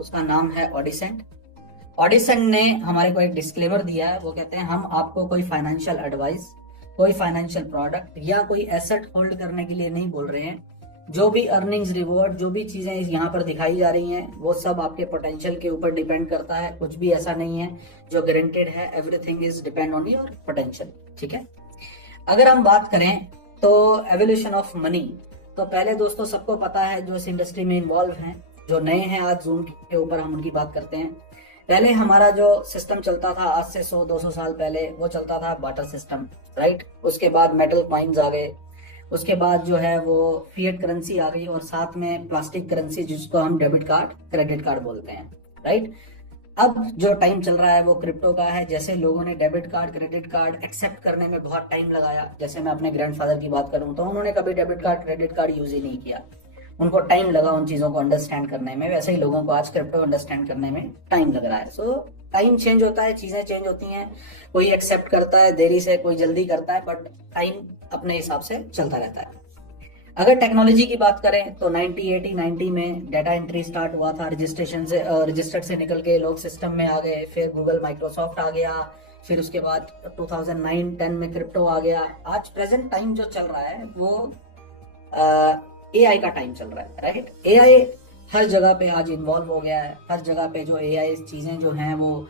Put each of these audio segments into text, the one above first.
उसका नाम है ऑडिसेंट। ऑडिसेंट ने हमारे को एक डिस्क्लेमर दिया है। वो कहते हैं हम आपको कोई फाइनेंशियल एडवाइस, कोई फाइनेंशियल प्रोडक्ट या कोई एसेट होल्ड करने के लिए नहीं बोल रहे हैं। जो भी अर्निंग्स, रिवॉर्ड, जो भी चीजें यहाँ पर दिखाई जा रही हैं वो सब आपके पोटेंशियल के ऊपर डिपेंड करता है। कुछ भी ऐसा नहीं है जो गारंटेड है। Everything is depend on your potential. ठीक है। अगर हम बात करें तो एवोल्यूशन ऑफ मनी, तो पहले दोस्तों सबको पता है जो इस इंडस्ट्री में इन्वॉल्व हैं, जो नए हैं आज जूम के ऊपर हम उनकी बात करते हैं। पहले हमारा जो सिस्टम चलता था आज से 100-200 साल पहले, वो चलता था बाटर सिस्टम, राइट। उसके बाद मेटल कॉइन्स आ गए, उसके बाद जो है वो फिएट करेंसी आ गई, और साथ में प्लास्टिक करेंसी जिसको हम डेबिट कार्ड, क्रेडिट कार्ड बोलते हैं, राइट। अब जो टाइम चल रहा है वो क्रिप्टो का है। जैसे लोगों ने debit card, credit card accept करने में बहुत टाइम लगाया, जैसे मैं अपने ग्रैंडफादर की बात करूं तो उन्होंने कभी debit card, credit card use ही नहीं किया। उनको टाइम लगा उन चीजों को अंडरस्टैंड करने में। वैसे ही लोगों को आज क्रिप्टो अंडरस्टैंड करने में टाइम लग रहा है। सो टाइम चेंज होता है, चीजें चेंज होती हैं। कोई एक्सेप्ट करता है देरी से, कोई जल्दी करता है, बट टाइम अपने हिसाब से चलता रहता है। अगर टेक्नोलॉजी की बात करें तो 90 में डाटा एंट्री स्टार्ट हुआ था। रजिस्ट्रेशन से, रजिस्टर्ड से निकल के लोग सिस्टम में आ गए। फिर गूगल, माइक्रोसॉफ्ट आ गया। फिर उसके बाद 2009-10 में क्रिप्टो आ गया। आज प्रेजेंट टाइम जो चल रहा है वो एआई का टाइम चल रहा है, राइट। एआई हर जगह पे आज इन्वॉल्व हो गया है। हर जगह पे जो एआई चीजें जो हैं वो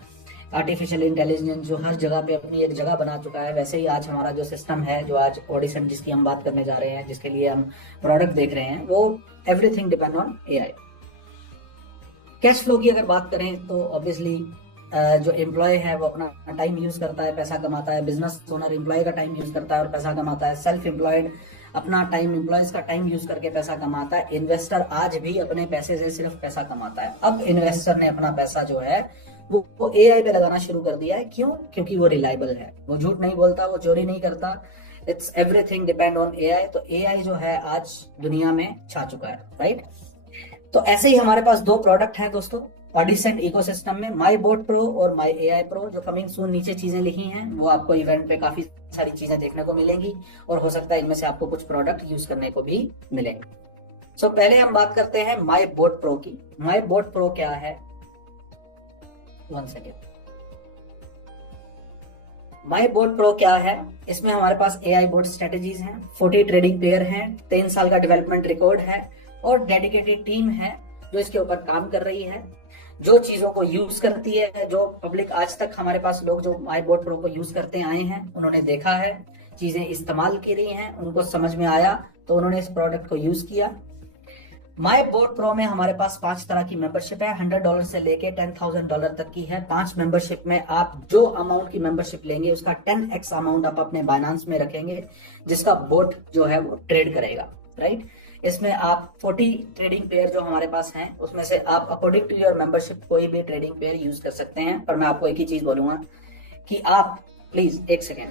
आर्टिफिशियल इंटेलिजेंस जो हर जगह पे अपनी एक जगह बना चुका है, वैसे ही आज हमारा जो सिस्टम है, जो आज ऑडिशन जिसकी हम बात करने जा रहे हैं, जिसके लिए हम प्रोडक्ट देख रहे हैं, वो everything depend on AI. Cash flow की अगर बात करें तो ऑब्वियसली जो एम्प्लॉय है वो अपना टाइम यूज करता है, पैसा कमाता है। बिजनेस ओनर एम्प्लॉय का टाइम यूज करता है और पैसा कमाता है। सेल्फ एम्प्लॉयड अपना टाइम, एम्प्लॉयज का टाइम यूज करके पैसा कमाता है। इन्वेस्टर आज भी अपने पैसे से सिर्फ पैसा कमाता है। अब इन्वेस्टर ने अपना पैसा जो है वो एआई पे लगाना शुरू कर दिया है। क्यों? क्योंकि वो रिलायबल है, वो झूठ नहीं बोलता, वो चोरी नहीं करता। It's everything depend on AI. तो एआई जो है आज दुनिया में छा चुका है, राइट। तो ऐसे ही हमारे पास दो प्रोडक्ट हैं दोस्तों ऑडिसेंट इकोसिस्टम में, माई बोट प्रो और माई एआई प्रो, जो कमिंग सून नीचे चीजें लिखी हैं। वो आपको इवेंट पे काफी सारी चीजें देखने को मिलेंगी और हो सकता है इनमें से आपको कुछ प्रोडक्ट यूज करने को भी मिलेंगे। सो पहले हम बात करते हैं माई बोट प्रो की। माई बोट प्रो क्या है? 1 सेकेंड। माई बोट प्रो क्या है? इसमें हमारे पास एआई बोट स्ट्रेटेजीज हैं, 40 ट्रेडिंग पेयर हैं, 3 साल का डेवलपमेंट रिकॉर्ड है और डेडिकेटेड टीम है जो इसके ऊपर काम कर रही है, जो चीजों को यूज करती है। जो पब्लिक आज तक हमारे पास लोग जो माई बोट प्रो को यूज करते आए हैं, उन्होंने देखा है, चीजें इस्तेमाल की रही हैं, उनको समझ में आया तो उन्होंने इस प्रोडक्ट को यूज किया। माई बोट प्रो में हमारे पास 5 तरह की मेंबरशिप है। $100 से लेके $10,000 तक की है। 5 मेंबरशिप में आप जो अमाउंट की मेंबरशिप लेंगे उसका 10x अमाउंट आप अपने बाइनांस में रखेंगे, जिसका बोट जो है वो ट्रेड करेगा, राइट। इसमें आप 40 ट्रेडिंग पेयर जो हमारे पास हैं उसमें से आप अकॉर्डिंग टू योर मेंबरशिप कोई भी ट्रेडिंग पेयर यूज कर सकते हैं। पर मैं आपको एक ही चीज बोलूंगा कि आप प्लीज, एक second,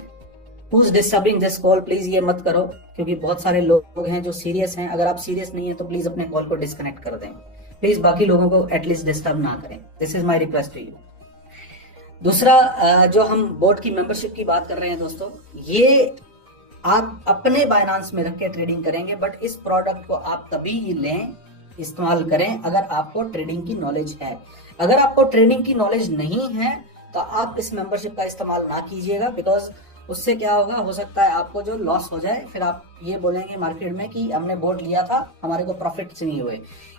Who's disturbing this call, please ये मत करो, क्योंकि बहुत सारे लोग हैं जो सीरियस हैं। अगर आप सीरियस नहीं है तो प्लीज अपने कॉल को डिस्कनेक्ट कर दें। प्लीज बाकी लोगों को एटलीस्ट डिस्टर्ब ना करें। This is my request to you. दूसरा, जो हम बोट की मेंबरशिप की बात कर रहे हैं दोस्तों, ये आप अपने बाइनांस में रख के ट्रेडिंग करेंगे, बट इस प्रोडक्ट को आप तभी लें, इस्तेमाल करें अगर आपको ट्रेडिंग की नॉलेज है। अगर आपको ट्रेडिंग की नॉलेज नहीं है तो आप इस मेंबरशिप का इस्तेमाल ना कीजिएगा, बिकॉज उससे क्या होगा, हो सकता है आपको जो लॉस हो जाए, फिर आप ये बोलेंगे मार्केट में कि हमने बोट लिया था, हमारे को प्रॉफिट नहीं हुए।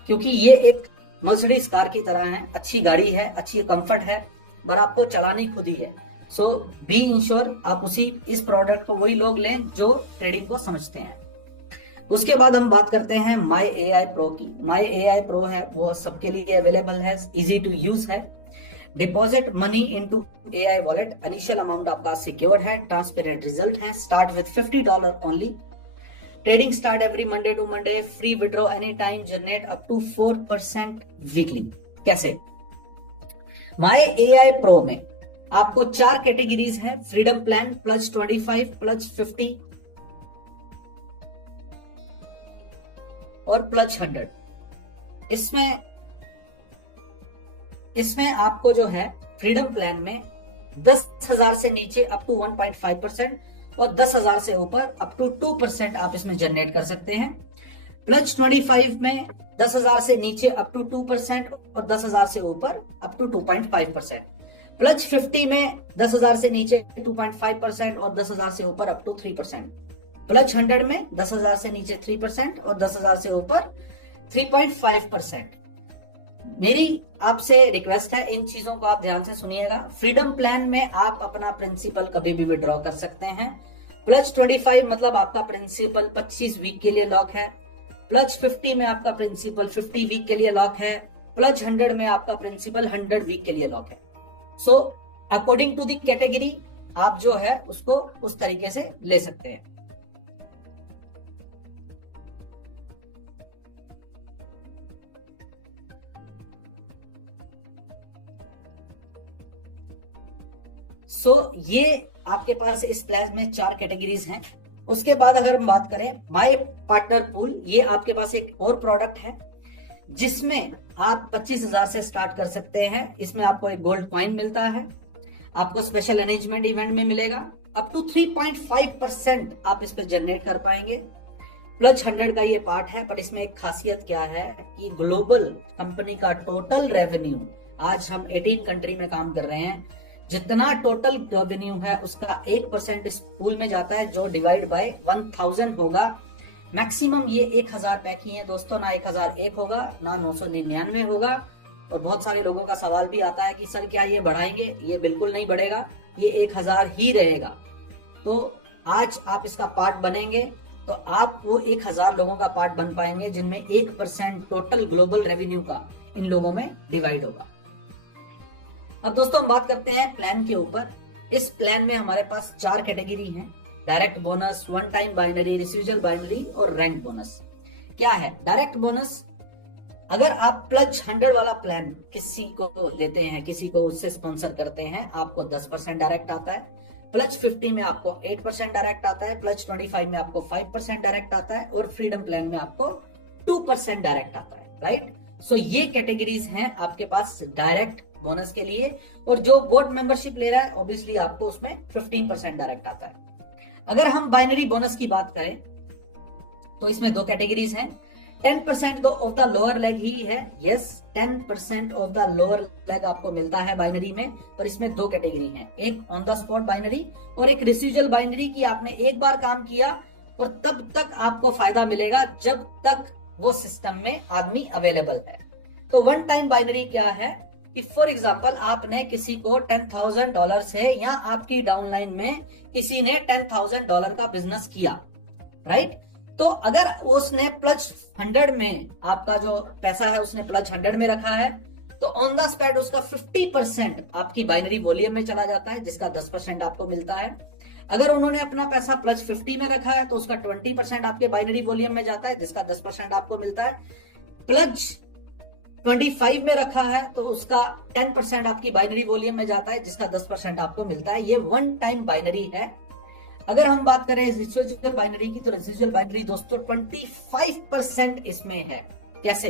क्योंकि ये एक मर्सिडीज कार की तरह है, अच्छी गाड़ी है, अच्छी कंफर्ट है, पर आपको चलानी खुद ही है। सो बी इंश्योर आप इस प्रोडक्ट को वही लोग लें जो ट्रेडिंग को समझते हैं। उसके बाद हम बात करते हैं माई एआई प्रो की। माई एआई प्रो है वो सबके लिए अवेलेबल है, इजी टू यूज है। Deposit money into AI wallet, initial amount आपका सिक्योर्ड है, ट्रांसपेरेंट रिजल्ट है, start with $50 only. Trading start every Monday to Monday, free withdraw any time, generate up to 4% weekly. कैसे? My AI pro में आपको 4 categories है, freedom plan, plus 25, plus 50 और plus 100। इसमें आपको जो है फ्रीडम प्लान में 10,000 से नीचे अप टू 1.5% और 10,000 से ऊपर अप टू 2% आप इसमें जनरेट कर सकते हैं। प्लस 25 में 10,000 से नीचे अप टू 2% और 10,000 से ऊपर अप टू 2.5%। प्लस 50 में 10,000 से नीचे 2.5% और 10,000 से ऊपर अप टू 3%। प्लस 100 में 10,000 से नीचे 3% और 10,000 से ऊपर 3.5%। मेरी आपसे रिक्वेस्ट है, इन चीजों को आप ध्यान से सुनिएगा। फ्रीडम प्लान में आप अपना प्रिंसिपल कभी भी विड्रॉ कर सकते हैं। प्लस 25 मतलब आपका प्रिंसिपल 25 वीक के लिए लॉक है। प्लस 50 में आपका प्रिंसिपल 50 वीक के लिए लॉक है। प्लस 100 में आपका प्रिंसिपल 100 वीक के लिए लॉक है। So according to the category आप जो है उसको उस तरीके से ले सकते हैं। ये आपके पास इस प्लान में 4 कैटेगरीज हैं। उसके बाद अगर हम बात करें माय पार्टनर पूल, ये आपके पास एक और प्रोडक्ट है जिसमें आप 25,000 से स्टार्ट कर सकते हैं। इसमें आपको एक गोल्ड कॉइन मिलता है, आपको स्पेशल अरेंजमेंट इवेंट में मिलेगा, अप टू 3.5% आप इस पर जनरेट कर पाएंगे। प्लस 100 का ये पार्ट है, पर इसमें एक खासियत क्या है कि ग्लोबल कंपनी का टोटल रेवेन्यू, आज हम 18 कंट्री में काम कर रहे हैं, जितना टोटल रेवेन्यू है उसका 1% इस पूल में जाता है, जो डिवाइड बाय 1000 होगा। मैक्सिमम ये 1000 पैक ही है दोस्तों, ना 1001 होगा ना 999 होगा। और बहुत सारे लोगों का सवाल भी आता है कि सर क्या ये बढ़ाएंगे? ये बिल्कुल नहीं बढ़ेगा, ये 1000 ही रहेगा। तो आज आप इसका पार्ट बनेंगे तो आप वो 1000 लोगों का पार्ट बन पाएंगे जिनमें 1% टोटल ग्लोबल रेवेन्यू का इन लोगों में डिवाइड होगा। अब दोस्तों हम बात करते हैं प्लान के ऊपर। इस प्लान में हमारे पास 4 कैटेगरी हैं, direct bonus, one time binary, residual binary और रैंक बोनस। क्या है डायरेक्ट बोनस? अगर आप प्लस 100 वाला प्लान किसी को लेते हैं, किसी को उससे स्पॉन्सर करते हैं, आपको 10% डायरेक्ट आता है। प्लस 50 में आपको 8% डायरेक्ट आता है। प्लस 25 में आपको 5% डायरेक्ट आता है और फ्रीडम प्लान में आपको 2% डायरेक्ट आता है। राइट, सो ये कैटेगरीज हैं आपके पास डायरेक्ट बोनस के लिए। और जो बोर्ड मेंबरशिप ले रहा है ऑब्वियसली आपको उसमें 15% डायरेक्ट आता है। अगर हम बाइनरी बोनस की बात करें तो इसमें 2 कैटेगरीज हैं। 10% ऑफ द लोअर लेग ही है, yes 10% of the lower leg आपको मिलता है बाइनरी में, पर इसमें 2 कैटेगरी हैं, एक ऑन द स्पॉट बाइनरी और एक रिसीजल बाइनरी की आपने एक बार काम किया और तब तक आपको फायदा मिलेगा जब तक वो सिस्टम में आदमी अवेलेबल है। तो वन टाइम बाइनरी क्या है कि फॉर एग्जाम्पल आपने किसी को $10,000 से, या आपकी डाउनलाइन में किसी ने $10,000 का बिजनेस किया, राइट, तो अगर उसने प्लस 100 में आपका जो पैसा है उसने प्लस 100 में रखा है तो ऑन द स्पॉट उसका 50% आपकी बाइनरी वॉल्यूम में चला जाता है, जिसका 10% आपको मिलता है। अगर उन्होंने अपना पैसा प्लस 50 में रखा है तो उसका 20% आपके बाइनरी वॉल्यूम में जाता है, जिसका 10% आपको मिलता है। प्लस 25 में रखा है तो उसका 10% आपकी बाइनरी वॉल्यूम में जाता है, जिसका 10% आपको मिलता है। ये वन टाइम बाइनरी है। अगर हम बात करें रेसिडुअल बाइनरी की, तो रेसिडुअल बाइनरी दोस्तों 25% इसमें है। कैसे?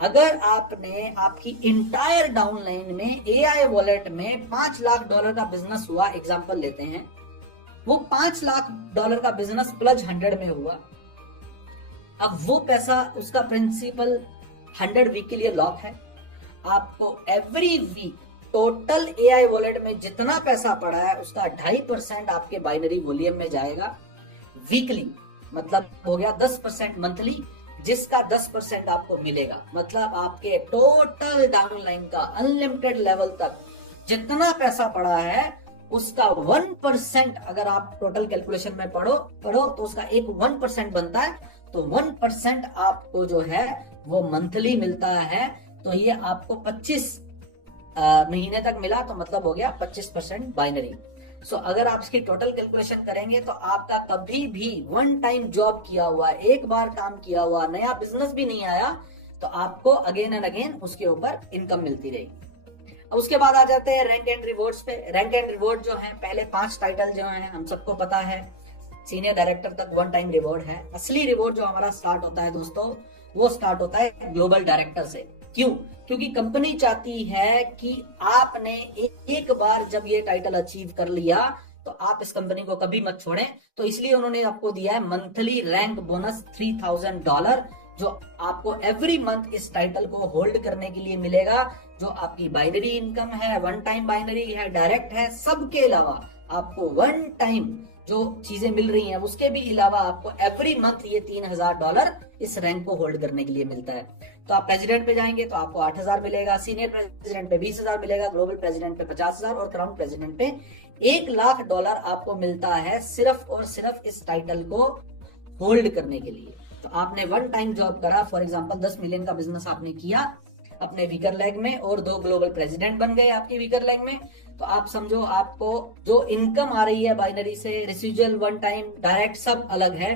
अगर आपने आपकी इंटायर डाउनलाइन में AI वॉलेट में $5 लाख का बिजनेस हुआ, एग्जांपल लेते हैं, वो $5 लाख का बिजनेस प्लस 100 में हुआ। अब वो पैसा, उसका प्रिंसिपल 100 वीक के लिए लॉक है। आपको every week total AI wallet में जितना पैसा पड़ा है उसका 2.5% आपके बाइनरी वॉल्यूम में जाएगा वीकली, मतलब हो गया 10% मंथली, जिसका 10% आपको मिलेगा। मतलब आपके टोटल डाउनलाइन का अनलिमिटेड लेवल तक जितना पैसा पड़ा है उसका 1%, अगर आप टोटल कैलकुलेशन में पढ़ो तो उसका एक 1% बनता है। तो 1% आपको जो है वो मंथली मिलता है। तो ये आपको 25 महीने तक मिला, तो मतलब हो गया 25% बाइनरी। सो अगर आप इसकी टोटल कैलकुलेशन करेंगे तो आपका कभी भी वन टाइम जॉब किया हुआ, एक बार काम किया हुआ नया बिजनेस भी नहीं आया तो आपको अगेन एंड अगेन उसके ऊपर इनकम मिलती रहेगी। अब उसके बाद आ जाते हैं रैंक एंड रिवॉर्ड्स पे। रैंक एंड रिवॉर्ड जो है, पहले 5 टाइटल जो हैं हम सबको पता है, सीनियर डायरेक्टर तक वन टाइम रिवॉर्ड है। असली रिवॉर्ड जो हमारा स्टार्ट होता है दोस्तों, वो स्टार्ट होता है ग्लोबल डायरेक्टर से। क्यों? क्योंकि कंपनी चाहती है कि आपने एक बार जब ये टाइटल अचीव कर लिया तो आप इस कंपनी को कभी मत छोड़ें। तो इसलिए उन्होंने आपको दिया है मंथली रैंक बोनस $3000, जो आपको एवरी मंथ इस टाइटल को होल्ड करने के लिए मिलेगा। जो आपकी बाइनरी इनकम है, वन टाइम बाइनरी है, डायरेक्ट है, सबके अलावा आपको वन टाइम जो चीजें मिल रही हैं उसके भी अलावा आपको एवरी मंथ ये $3000 इस रैंक को होल्ड करने के लिए मिलता है। तो आप प्रेसिडेंट पे जाएंगे तो आपको 8000 मिलेगा, सीनियर प्रेसिडेंट पे 20000 मिलेगा, ग्लोबल प्रेसिडेंट पे 50000 और क्राउन प्रेसिडेंट पे $1,00,000 आपको मिलता है सिर्फ और सिर्फ इस टाइटल को होल्ड करने के लिए। तो आपने वन टाइम जॉब करा, फॉर एग्जांपल 10 मिलियन का बिजनेस आपने किया अपने वीकर लेग में और 2 ग्लोबल प्रेसिडेंट बन गए आपके वीकर लेग में, तो आप समझो आपको जो इनकम आ रही है बाइनरी से, रेसिजुअल, वन टाइम, डायरेक्ट सब अलग है,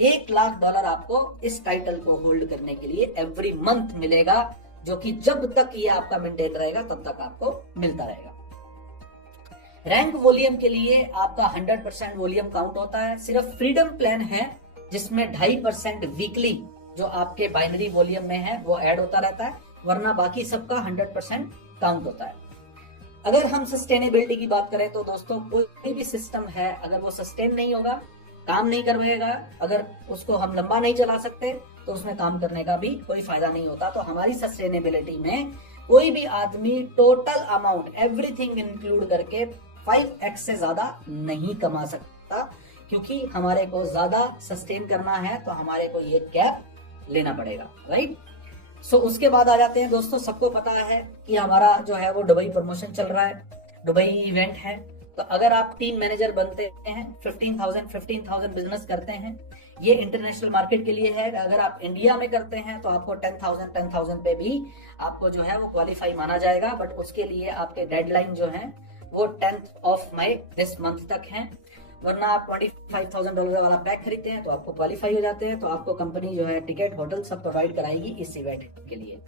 $1,00,000 आपको इस टाइटल को होल्ड करने के लिए एवरी मंथ मिलेगा, जो कि जब तक ये आपका मेंटेन रहेगा तब तक आपको मिलता रहेगा। रैंक वॉल्यूम के लिए आपका 100% वॉल्यूम काउंट होता है। सिर्फ फ्रीडम प्लान है जिसमें 2.5% वीकली जो आपके बाइनरी वॉल्यूम में है वो ऐड होता रहता है, वरना बाकी सबका 100% काउंट होता है। अगर हम सस्टेनेबिलिटी की बात करें तो दोस्तों कोई भी सिस्टम है अगर वो सस्टेन नहीं होगा, काम नहीं करवाएगा, अगर उसको हम लंबा नहीं चला सकते तो उसमें काम करने का भी कोई फायदा नहीं होता। तो हमारी सस्टेनेबिलिटी में कोई भी आदमी टोटल अमाउंट एवरीथिंग इंक्लूड करके 5x से ज्यादा नहीं कमा सकता, क्योंकि हमारे को ज्यादा सस्टेन करना है तो हमारे को ये गैप लेना पड़ेगा, राइट। सो उसके बाद आ जाते हैं दोस्तों, सबको पता है कि हमारा जो है वो दुबई प्रमोशन चल रहा है, दुबई इवेंट है। तो अगर आप टीम मैनेजर बनते हैं, 15,000 बिजनेस करते हैं, ये इंटरनेशनल मार्केट के लिए है। अगर आप इंडिया में करते हैं तो आपको 10,000 पे भी आपको जो है वो क्वालिफाई माना जाएगा, बट उसके लिए आपके डेडलाइन जो है वो 10th मई दिस मंथ तक है। वरना आप $25,000 वाला पैक खरीदते हैं तो आपको क्वालिफाई हो जाते हैं, तो आपको कंपनी जो है टिकट, होटल सब प्रोवाइड कराएगी इस इवेंट के लिए।